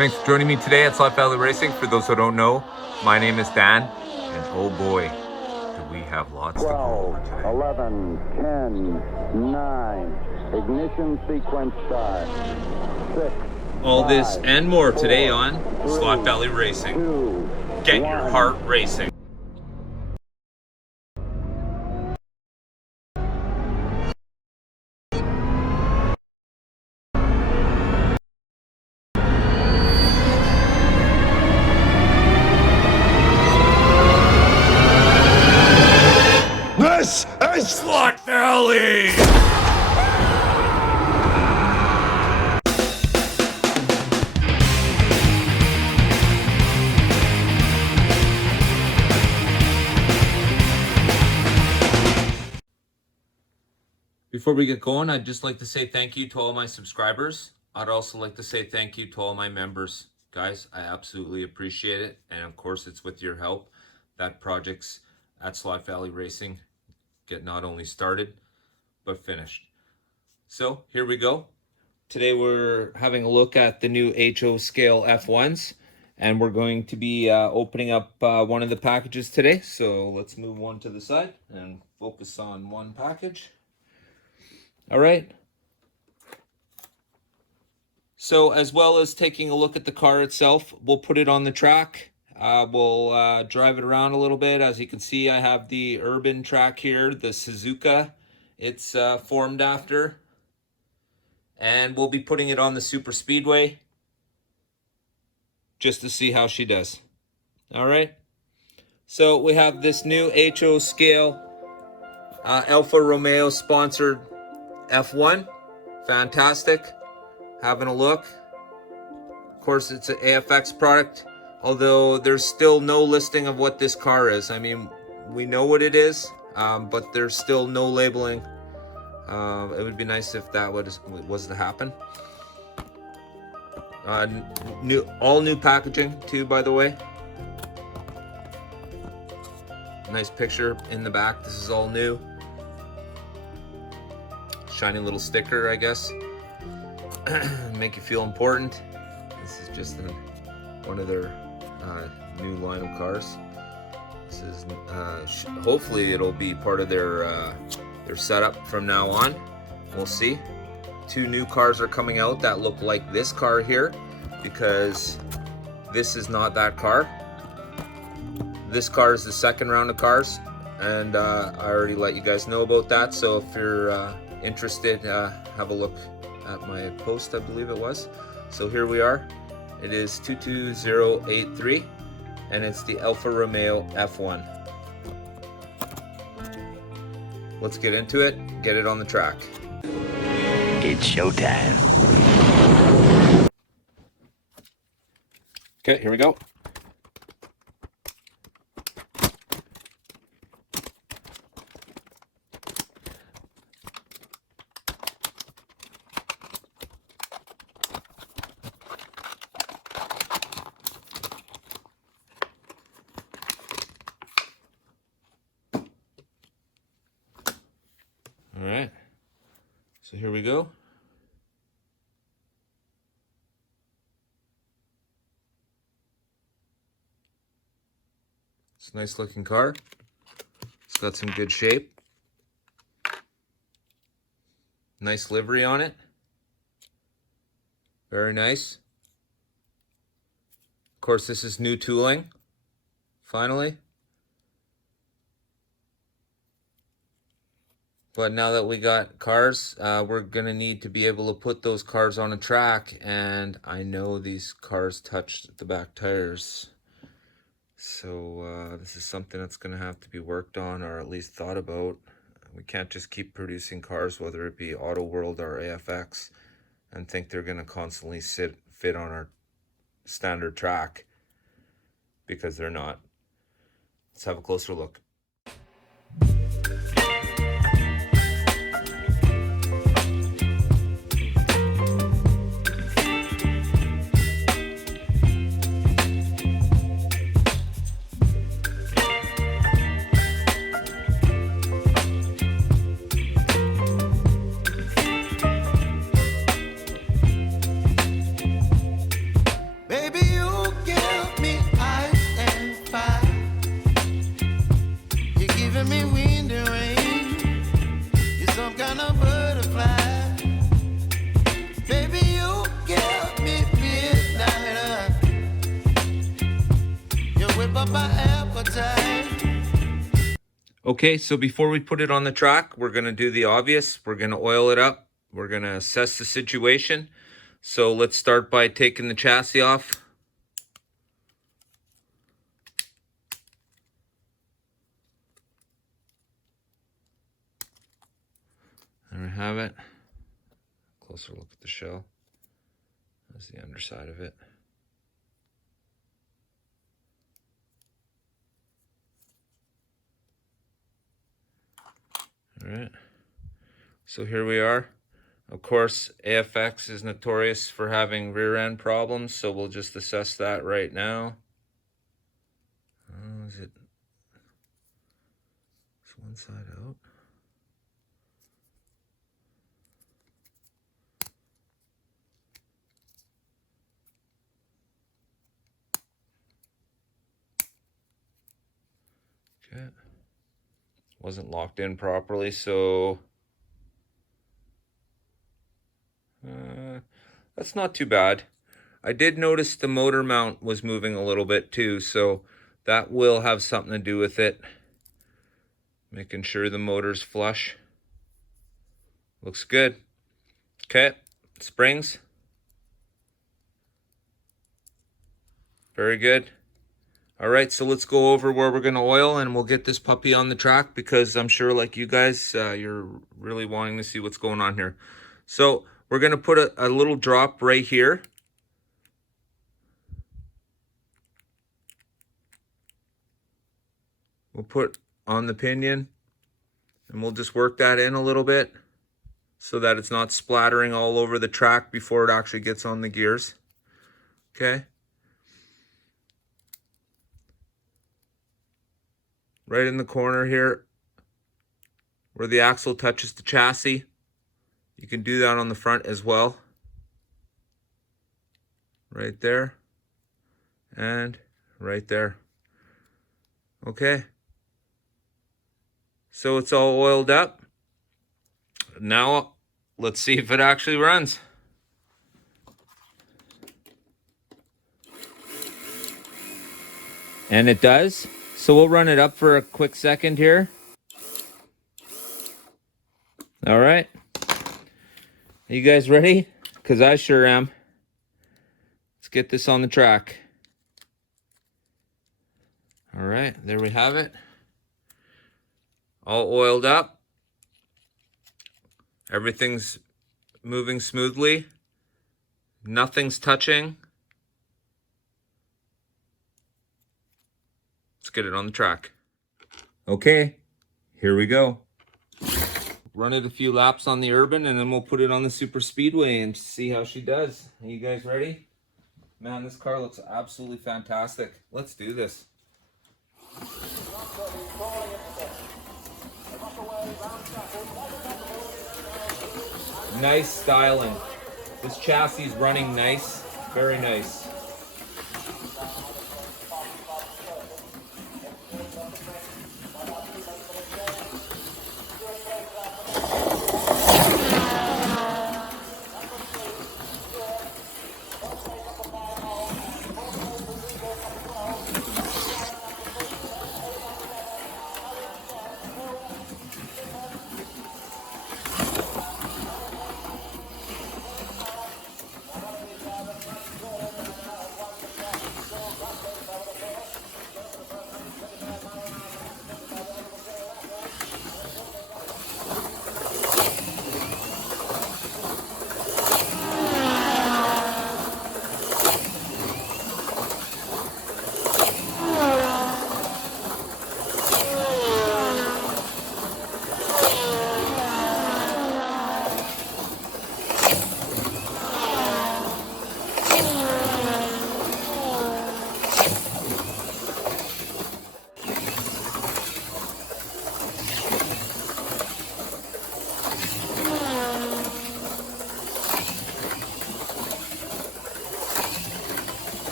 Thanks for joining me today at Slot Valley Racing. For those who don't know, my name is Dan, and oh boy, do we have lots to go over today. 11, 10, 9, ignition sequence start, 6, All this 5, and more today 4, on 3, Slot Valley Racing. 2, Get your 1. heart racing. This is Slot Valley! Before we get going, I'd just like to say thank you to all my subscribers. I'd also like to say thank you to all my members. Guys, I absolutely appreciate it. And of course, it's with your help that projects at Slot Valley Racing get not only started, but finished. So here we go. Today we're having a look at the new HO scale F1s. And we're going to be opening up one of the packages today. So let's move one to the side and focus on one package. All right. So as well as taking a look at the car itself, we'll put it on the track. We'll drive it around a little bit. As you can see, I have the urban track here, the Suzuka it's formed after. And we'll be putting it on the super speedway just to see how she does. All right. So we have this new HO scale Alfa Romeo sponsored F1. Fantastic. Having a look. Of course, it's an AFX product, although there's still no listing of what this car is. I mean, we know what it is, but there's still no labeling. It would be nice if that was to happen. All new packaging too, by the way. Nice picture in the back. This is all new. Shiny little sticker, I guess. Make you feel important. This is just one of their new line of cars. This is hopefully it'll be part of their setup from now on. We'll see. 2 new cars are coming out that look like this car here, because this is not that car. This car is the second round of cars, and I already let you guys know about that. So if you're interested, have a look at my post, I believe it was. So here we are. It is 22083, and it's the Alfa Romeo F1. Let's get into it, get it on the track. It's showtime. Okay, here we go. All right, so here we go. It's a nice looking car. It's got some good shape. Nice livery on it. Very nice. Of course, this is new tooling, finally. But now that we got cars, we're gonna need to be able to put those cars on a track, and I know these cars touched the back tires. So this is something that's gonna have to be worked on, or at least thought about. We can't just keep producing cars, whether it be Auto World or AFX, and think they're gonna constantly fit on our standard track, because they're not. Let's have a closer look. Okay, so before we put it on the track, we're going to do the obvious. We're going to oil it up. We're going to assess the situation. So let's start by taking the chassis off. There we have it. Closer look at the shell. That's the underside of it. All right. So here we are. Of course, AFX is notorious for having rear end problems, so we'll just assess that right now. Is it? It's one side out. Okay. Wasn't locked in properly, so that's not too bad. I did notice the motor mount was moving a little bit too, so that will have something to do with it. Making sure the motor's flush. Looks good. Okay, springs. Very good. All right, so let's go over where we're gonna oil and we'll get this puppy on the track because I'm sure like you guys, you're really wanting to see what's going on here. So we're gonna put a little drop right here. We'll put on the pinion and we'll just work that in a little bit so that it's not splattering all over the track before it actually gets on the gears. Okay. Right in the corner here where the axle touches the chassis. You can do that on the front as well. Right there. And right there. Okay. So it's all oiled up. Now let's see if it actually runs. And it does. So we'll run it up for a quick second here. All right. Are you guys ready? Because I sure am. Let's get this on the track. All right, there we have it. All oiled up. Everything's moving smoothly. Nothing's touching. Let's get it on the track. Okay, here we go. Run it a few laps on the urban and then we'll put it on the super speedway and see how she does. Are you guys ready? Man, this car looks absolutely fantastic. Let's do this. Nice styling. This chassis is running nice, very nice.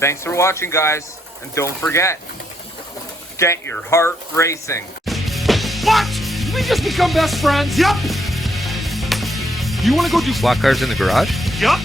Thanks for watching, guys. And don't forget, get your heart racing. What? Did we just become best friends? Yep. You want to go do Slot cars in the garage? Yep.